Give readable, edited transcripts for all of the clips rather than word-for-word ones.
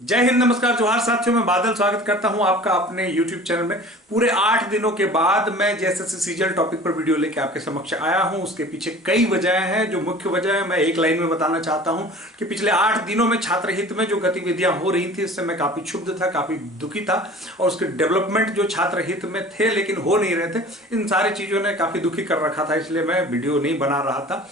जय हिंद, नमस्कार, जोहार साथियों। मैं बादल स्वागत करता हूं आपका अपने YouTube चैनल में। पूरे 8 दिनों के बाद मैं जेएसएससी सीजीएल टॉपिक पर वीडियो लेके आपके समक्ष आया हूं। उसके पीछे कई वजहें हैं। जो मुख्य वजह है मैं एक लाइन में बताना चाहता हूं कि पिछले 8 दिनों में छात्र हित में जो गतिविधियां हो रही थी, इससे मैं काफी क्षुब्ध था, काफी दुखी था। और उसके डेवलपमेंट जो छात्र हित में थे लेकिन हो नहीं रहे थे, इन सारी चीजों ने काफी दुखी कर रखा था, इसलिए मैं वीडियो नहीं बना रहा था।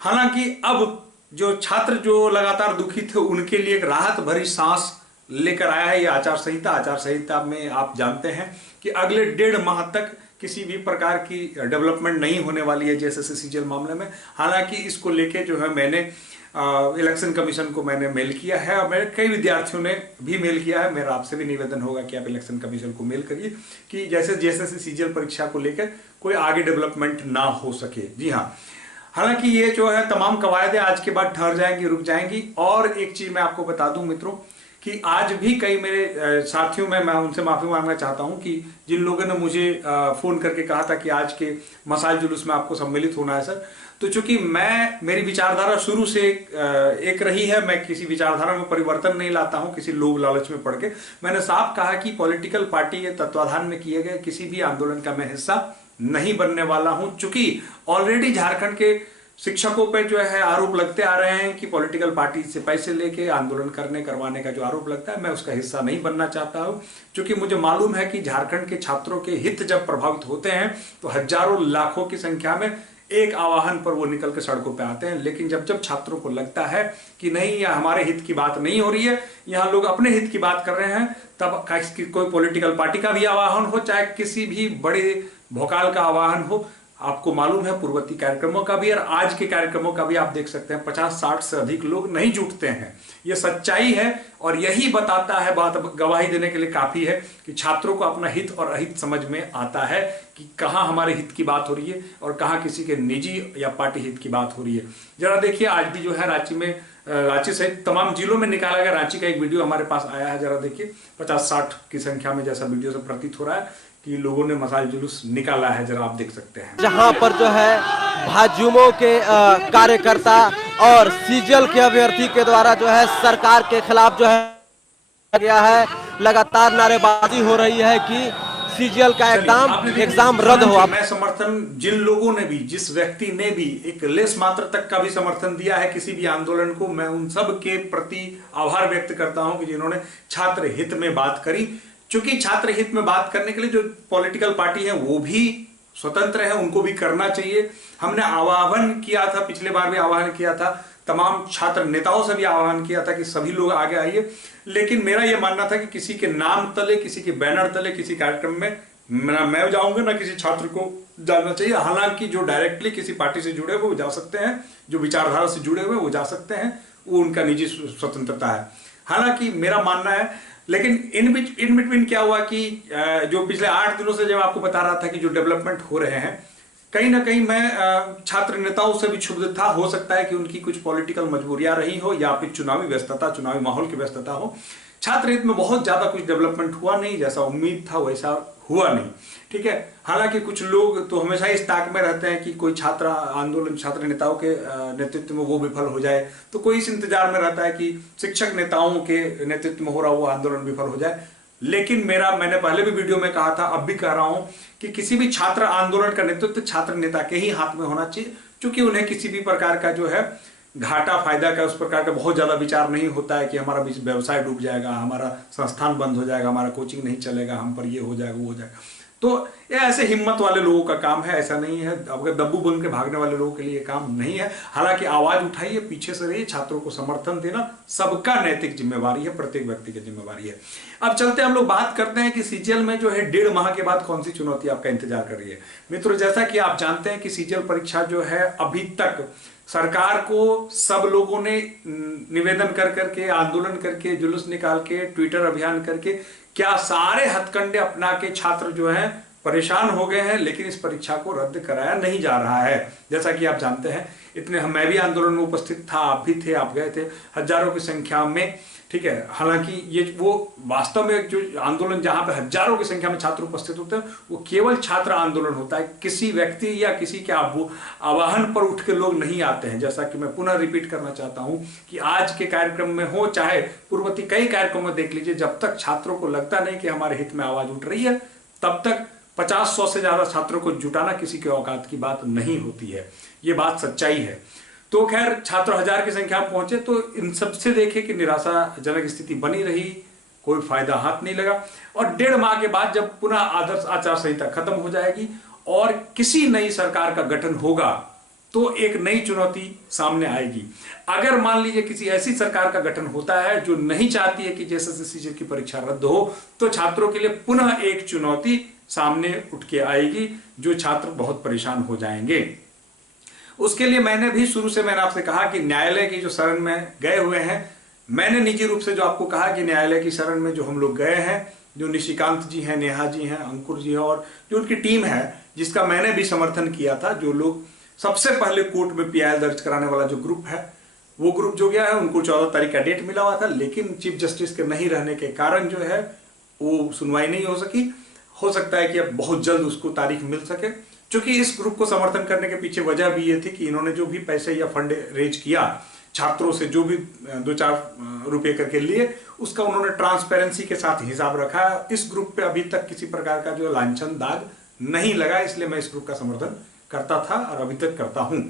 हालांकि अब जो छात्र जो लगातार दुखी थे उनके लिए एक राहत भरी सांस लेकर आया है ये आचार संहिता। आचार संहिता में आप जानते हैं कि अगले 1.5 माह तक किसी भी प्रकार की डेवलपमेंट नहीं होने वाली है जेएसएससी सीजीएल मामले में। हालांकि इसको लेके जो है मैंने इलेक्शन कमीशन को मैंने मेल किया है और मेरे कई विद्यार्थियों ने भी मेल किया है। मेरा आपसे भी निवेदन होगा कि आप इलेक्शन कमीशन को मेल करिए कि जैसे जेएसएससी सीजीएल परीक्षा को लेकर कोई आगे डेवलपमेंट ना हो सके। जी हाँ, हालांकि ये जो है तमाम कवायदें आज के बाद ठहर जाएंगी, रुक जाएंगी। और एक चीज मैं आपको बता दूं मित्रों कि आज भी कई मेरे साथियों में, मैं उनसे माफी मांगना चाहता हूं कि जिन लोगों ने मुझे फोन करके कहा था कि आज के मसाल जुलूस में आपको सम्मिलित होना है सर, तो चूंकि मेरी विचारधारा शुरू से एक रही है, मैं किसी विचारधारा में परिवर्तन नहीं लाता हूं किसी लोभ लालच में पड़ के। मैंने साफ कहा कि पॉलिटिकल पार्टी के तत्वाधान में किए गए किसी भी आंदोलन का मैं हिस्सा नहीं बनने वाला हूं। चूंकि ऑलरेडी झारखंड के शिक्षकों पे जो है आरोप लगते आ रहे हैं कि पॉलिटिकल पार्टी से पैसे लेके आंदोलन करवाने का जो आरोप लगता है, मैं उसका हिस्सा नहीं बनना चाहता हूं। क्योंकि मुझे मालूम है कि झारखंड के छात्रों के हित जब प्रभावित होते हैं तो हजारों लाखों की संख्या में एक आवाहन पर वो निकल के सड़कों पे आते हैं। लेकिन जब जब छात्रों को लगता है कि नहीं, यह हमारे हित की बात नहीं हो रही है, यहाँ लोग अपने हित की बात कर रहे हैं, तब कोई पॉलिटिकल पार्टी का भी आवाहन हो, चाहे किसी भी बड़े भोकाल का आवाहन हो, आपको मालूम है पूर्ववर्ती कार्यक्रमों का भी और आज के कार्यक्रमों का भी आप देख सकते हैं 50-60 से अधिक लोग नहीं जुटते हैं। यह सच्चाई है और यही बताता है, बात गवाही देने के लिए काफी है कि छात्रों को अपना हित और अहित समझ में आता है कि कहां हमारे हित की बात हो रही है और कहां किसी के निजी या पार्टी हित की बात हो रही है। जरा देखिए, आज भी जो है रांची सहित तमाम जिलों में निकाला गया रांची का एक वीडियो हमारे पास आया है। जरा देखिए, 50-60 की संख्या में जैसा वीडियो से प्रतीत हो रहा है कि लोगों ने मसाल जुलूस निकाला है। जरा आप देख सकते हैं जहां पर जो है भाजयुमो के कार्यकर्ता और सीजीएल के अभ्यर्थी के द्वारा जो है सरकार के खिलाफ जो है गया है, लगातार नारेबाजी हो रही है कि सीजीएल का एग्जाम रद्द हो। मैं समर्थन जिन लोगों ने भी, जिस व्यक्ति ने भी एक लेस मात्र तक का भी समर्थन दिया है किसी भी आंदोलन को, मैं उन सब के प्रति आभार व्यक्त करता हूं कि जिन्होंने छात्र हित में बात करी। क्योंकि छात्र हित में बात करने के लिए जो पॉलिटिकल पार्टी है वो भी स्वतंत्र है, उनको भी करना चाहिए। हमने आह्वान किया था, पिछले बार भी आह्वान किया था, तमाम छात्र नेताओं से भी आह्वान किया था कि सभी लोग आगे आइए। लेकिन मेरा यह मानना था कि किसी के नाम तले, किसी के बैनर तले, किसी कार्यक्रम में ना मैं जाऊंगा ना किसी छात्र को जाना चाहिए। हालांकि जो डायरेक्टली किसी पार्टी से जुड़े हुए वो जा सकते हैं, जो विचारधारा से जुड़े हुए वो जा सकते हैं, वो उनका निजी स्वतंत्रता है। हालांकि मेरा मानना है, लेकिन इन बिटवीन क्या हुआ कि जो पिछले 8 दिनों से जब आपको बता रहा था कि जो डेवलपमेंट हो रहे हैं, कहीं ना कहीं मैं छात्र नेताओं से भी क्षुब्ध था। हो सकता है कि उनकी कुछ पॉलिटिकल मजबूरियां रही हो या फिर चुनावी व्यस्तता, चुनावी माहौल की व्यस्तता हो। छात्र हित में बहुत ज्यादा कुछ डेवलपमेंट हुआ नहीं, जैसा उम्मीद था वैसा हुआ नहीं, ठीक है। हालांकि कुछ लोग तो हमेशा इस ताक में रहते हैं कि कोई छात्र आंदोलन, छात्र नेताओं के नेतृत्व में वो विफल हो जाए, तो कोई इस इंतजार में रहता है कि शिक्षक नेताओं के नेतृत्व में हो रहा वो आंदोलन विफल हो जाए। लेकिन मैंने पहले भी वीडियो में कहा था, अब भी कह रहा हूं कि किसी भी छात्र आंदोलन का नेतृत्व छात्र नेता के ही हाथ में होना चाहिए। क्योंकि उन्हें किसी भी प्रकार का जो है घाटा फायदा का, उस प्रकार का बहुत ज्यादा विचार नहीं होता है कि हमारा व्यवसाय डूब जाएगा, हमारा संस्थान बंद हो जाएगा, हमारा कोचिंग नहीं चलेगा, हम पर ये हो जाएगा, वो हो जाएगा। तो ये ऐसे हिम्मत वाले लोगों का काम है, ऐसा नहीं है अगर दब्बू बन के भागने वाले लोगों के लिए काम नहीं है। हालांकि आवाज उठाइए, पीछे से रहिए, छात्रों को समर्थन देना सबका नैतिक जिम्मेवारी है, प्रत्येक व्यक्ति की जिम्मेवारी है। अब चलते हम लोग बात करते हैं कि सीजीएल में जो है 1.5 माह के बाद कौन सी चुनौती आपका इंतजार कर रही है। मित्रों, जैसा कि आप जानते हैं कि सीजीएल परीक्षा जो है अभी तक सरकार को सब लोगों ने निवेदन कर करके, आंदोलन करके, जुलूस निकाल के, ट्विटर अभियान करके, क्या सारे हथकंडे अपना के छात्र जो हैं परेशान हो गए हैं, लेकिन इस परीक्षा को रद्द कराया नहीं जा रहा है। जैसा कि आप जानते हैं, मैं भी आंदोलन में उपस्थित था, आप भी थे, आप गए थे, हजारों की संख्या में ठीक है। हालांकि ये वो वास्तव में जो आंदोलन जहां पे हजारों की संख्या में छात्र उपस्थित होते हैं वो केवल छात्र आंदोलन होता है, किसी व्यक्ति या किसी के आवाहन पर उठ के लोग नहीं आते हैं। जैसा कि मैं पुनः रिपीट करना चाहता हूं कि आज के कार्यक्रम में हो चाहे पूर्ववर्ती कई कार्यक्रम में देख लीजिए, जब तक छात्रों को लगता नहीं कि हमारे हित में आवाज उठ रही है तब तक 50-100 से ज्यादा छात्रों को जुटाना किसी के औकात की बात नहीं होती है। ये बात सच्चाई है। तो खैर छात्र 1000 की संख्या में पहुंचे तो इन सबसे देखे कि निराशाजनक स्थिति बनी रही, कोई फायदा हाथ नहीं लगा। और 1.5 माह के बाद जब पुनः आदर्श आचार संहिता खत्म हो जाएगी और किसी नई सरकार का गठन होगा तो एक नई चुनौती सामने आएगी। अगर मान लीजिए किसी ऐसी सरकार का गठन होता है जो नहीं चाहती है कि जेएसएससी सीजीएल की परीक्षा रद्द हो, तो छात्रों के लिए पुनः एक चुनौती सामने उठ के आएगी, जो छात्र बहुत परेशान हो जाएंगे। उसके लिए मैंने भी शुरू से मैंने आपसे कहा कि न्यायालय की जो शरण में गए हुए हैं, मैंने निजी रूप से जो आपको कहा कि न्यायालय की शरण में जो हम लोग गए हैं, जो निशिकांत जी हैं, नेहा जी हैं, अंकुर जी हैं और जो उनकी टीम है जिसका मैंने भी समर्थन किया था, जो लोग सबसे पहले कोर्ट में पीआईएल दर्ज कराने वाला जो ग्रुप है, वो ग्रुप जो गया है उनको 14 तारीख का डेट मिला हुआ था, लेकिन चीफ जस्टिस के नहीं रहने के कारण जो है वो सुनवाई नहीं हो सकी। हो सकता है कि अब बहुत जल्द उसको तारीख मिल सके, क्योंकि इस ग्रुप को समर्थन करने के पीछे वजह भी ये थी कि इन्होंने जो भी पैसे या फंड रेज किया छात्रों से, जो भी 2-4 रुपए करके लिए, उसका उन्होंने ट्रांसपेरेंसी के साथ हिसाब रखा है। इस ग्रुप पे अभी तक किसी प्रकार का जो लांछन दाग नहीं लगा, इसलिए मैं इस ग्रुप का समर्थन करता था और अभी तक करता हूं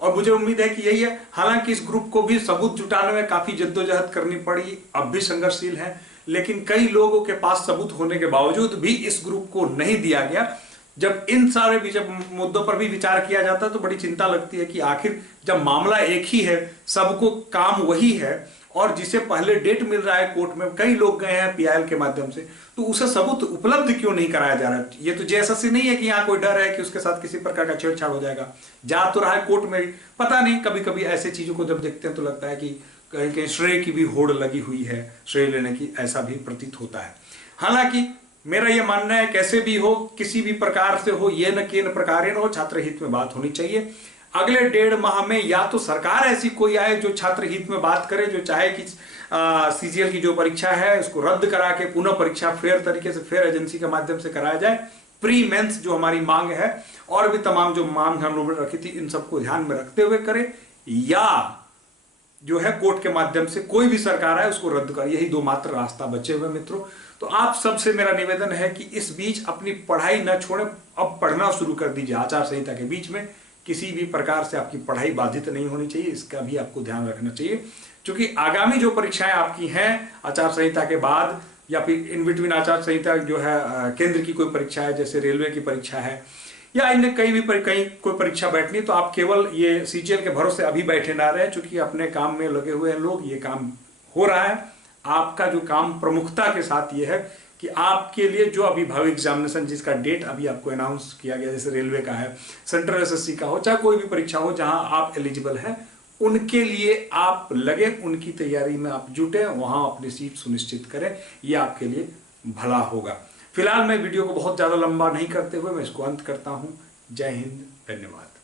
और मुझे उम्मीद है कि यही है। हालांकि इस ग्रुप को भी सबूत जुटाने में काफी जद्दोजहद करनी पड़ी, अब भी संघर्षशील है, लेकिन कई लोगों के पास सबूत होने के बावजूद भी इस ग्रुप को नहीं दिया गया। जब इन सारे जब मुद्दों पर भी विचार किया जाता है तो बड़ी चिंता लगती है कि आखिर जब मामला एक ही है, सबको काम वही है और जिसे पहले डेट मिल रहा है कोर्ट में, कई लोग गए हैं पीआईएल के माध्यम से, तो उसे सबूत उपलब्ध क्यों नहीं कराया जा रहा है? ये तो जेएसएससी नहीं है कि यहाँ कोई डर है कि उसके साथ किसी प्रकार का छेड़छाड़ हो जाएगा। जा तो रहा है कोर्ट में, पता नहीं, कभी कभी ऐसे चीजों को जब देखते हैं तो लगता है कि कहीं कहीं श्रेय की भी होड़ लगी हुई है, श्रेय लेने की, ऐसा भी प्रतीत होता है। हालांकि मेरा यह मानना है कैसे भी हो, किसी भी प्रकार से हो, ये न केन प्रकार हो, छात्र हित में बात होनी चाहिए। अगले 1.5 माह में या तो सरकार ऐसी कोई आए जो छात्र हित में बात करे, जो चाहे कि सीजीएल की जो परीक्षा है उसको रद्द करा के पुनः परीक्षा फेयर तरीके से, फेयर एजेंसी के माध्यम से कराया जाए। प्री मेंस जो हमारी मांग है और भी तमाम जो मांग हम लोगों ने रखी थी, इन सबको ध्यान में रखते हुए करे, या जो है कोर्ट के माध्यम से कोई भी सरकार है उसको रद्द कर। यही 2 मात्र रास्ता बचे हुए मित्रों। तो आप सबसे मेरा निवेदन है कि इस बीच अपनी पढ़ाई न छोड़ें, अब पढ़ना शुरू कर दीजिए। आचार संहिता के बीच में किसी भी प्रकार से आपकी पढ़ाई बाधित नहीं होनी चाहिए, इसका भी आपको ध्यान रखना चाहिए, क्योंकि आगामी जो परीक्षाएं आपकी हैं आचार संहिता के बाद या फिर इन बिटवीन आचार संहिता जो है, केंद्र की कोई परीक्षा है, जैसे रेलवे की परीक्षा है या अन्य कहीं कोई परीक्षा बैठनी, तो आप केवल ये सीजीएल के भरोसे अभी बैठे ना रहे, चूंकि अपने काम में लगे हुए हैं लोग, ये काम हो रहा है। आपका जो काम प्रमुखता के साथ ये है कि आपके लिए जो अभी भावी एग्जामिनेशन जिसका डेट अभी आपको अनाउंस किया गया, जैसे रेलवे का है, सेंट्रल एसएससी का हो, चाहे कोई भी परीक्षा हो जहां आप एलिजिबल हैं, उनके लिए आप लगे, उनकी तैयारी में आप जुटे, वहां अपनी सीट सुनिश्चित करें, ये आपके लिए भला होगा। फिलहाल मैं वीडियो को बहुत ज्यादा लंबा नहीं करते हुए मैं इसको अंत करता हूं। जय हिंद, धन्यवाद।